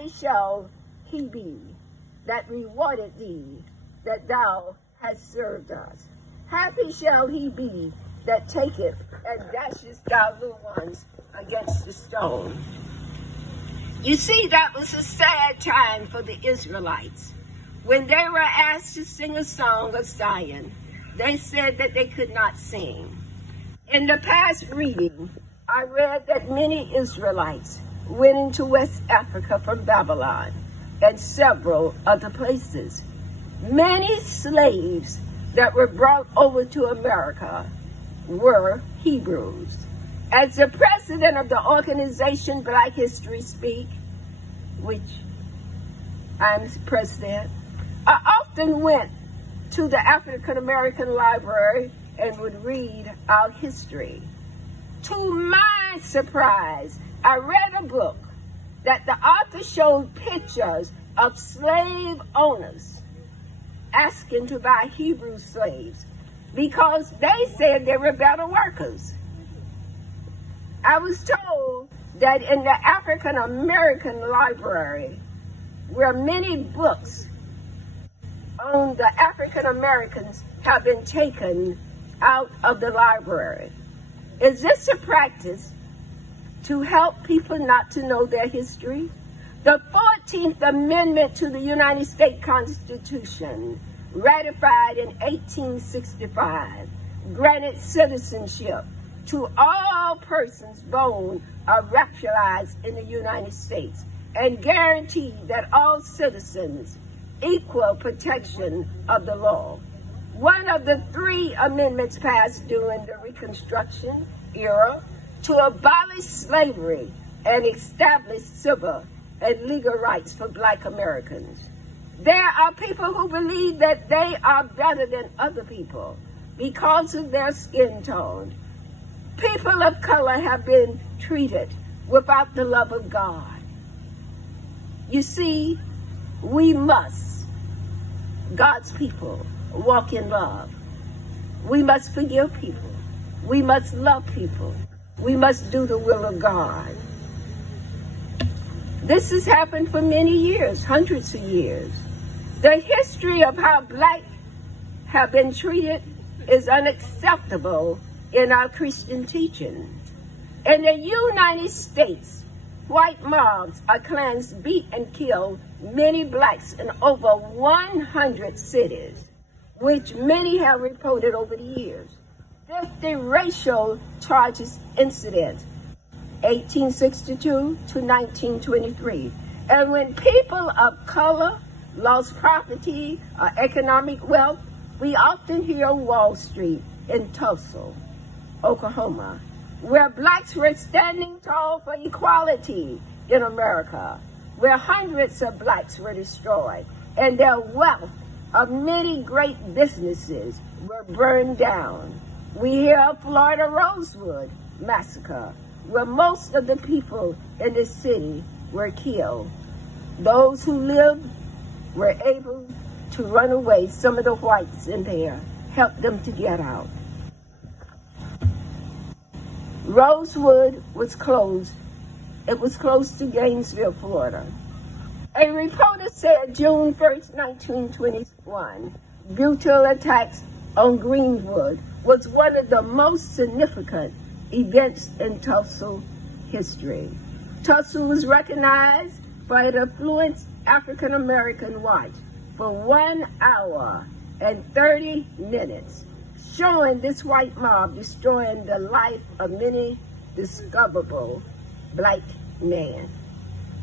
Happy shall he be that rewarded thee, that thou hast served us. Happy shall he be that taketh and dashes thy little ones against the stone. You see, that was a sad time for the Israelites. When they were asked to sing a song of Zion, they said that they could not sing. In the past reading, I read that many Israelites went into West Africa from Babylon and several other places. Many slaves that were brought over to America were Hebrews. As the president of the organization Black History Speak, which I'm president, I often went to the African American Library and would read our history. To my surprise, I read a book that the author showed pictures of slave owners asking to buy Hebrew slaves because they said they were better workers. I was told that in the African American Library where many books on the African Americans have been taken out of the library. Is this a practice to help people not to know their history? The 14th Amendment to the United States Constitution, ratified in 1865, granted citizenship to all persons born or naturalized in the United States and guaranteed that all citizens equal protection of the law. One of the 3 amendments passed during the Reconstruction era to abolish slavery and establish civil and legal rights for Black Americans. There are people who believe that they are better than other people because of their skin tone. People of color have been treated without the love of God. You see, we must, God's people, walk in love. We must forgive people. We must love people. We must do the will of God. This has happened for many years, hundreds of years. The history of how Black have been treated is unacceptable in our Christian teaching. In the United States, white mobs or clans beat and kill many Blacks in over 100 cities, which many have reported over the years. 50 racial charges incidents, 1862 to 1923. And when people of color lost property or economic wealth, we often hear Wall Street in Tulsa, Oklahoma, where Blacks were standing tall for equality in America, where hundreds of Blacks were destroyed and their wealth of many great businesses were burned down. We hear of Florida Rosewood massacre, where most of the people in the city were killed. Those who lived were able to run away. Some of the whites in there helped them to get out. Rosewood was closed. It was close to Gainesville, Florida. A reporter said June 1st, 1921, brutal attacks on Greenwood was one of the most significant events in Tulsa history. Tulsa was recognized by an affluent African-American watch for 1 hour and 30 minutes, showing this white mob destroying the life of many discoverable Black men.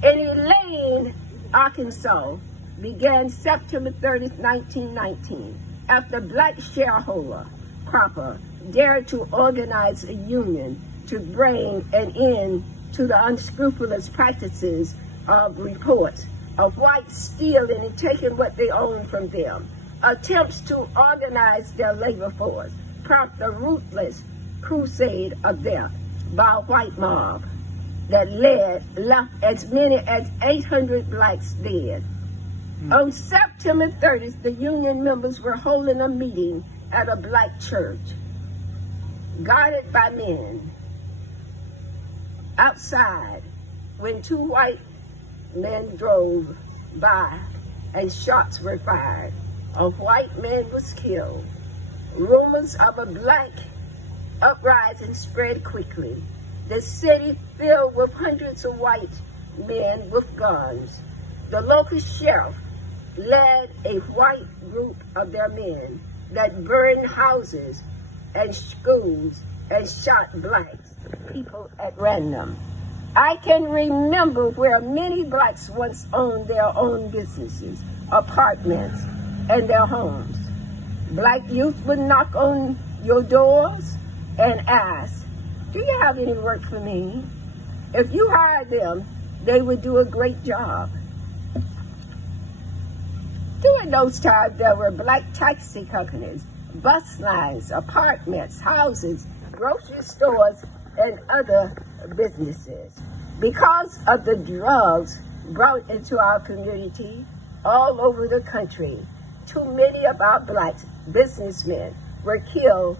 In Elaine, Arkansas, began September 30, 1919, after Black shareholder Cropper dared to organize a union to bring an end to the unscrupulous practices of reports of whites stealing and taking what they owned from them. Attempts to organize their labor force prompted a ruthless crusade of death by a white mob that left as many as 800 Blacks dead. On September 30th, the union members were holding a meeting at a Black church, guarded by men. Outside, when 2 white men drove by and shots were fired. A white man was killed. Rumors of a black uprising spread quickly. The city filled with hundreds of white men with guns. The local sheriff led a white group of their men that burned houses and schools and shot blacks, people at random. I can remember where many blacks once owned their own businesses, apartments, and their homes. Black youth would knock on your doors and ask, "Do you have any work for me?" If you hired them, they would do a great job. During those times, there were black taxi companies, bus lines, apartments, houses, grocery stores, and other businesses. Because of the drugs brought into our community all over the country, too many of our black businessmen were killed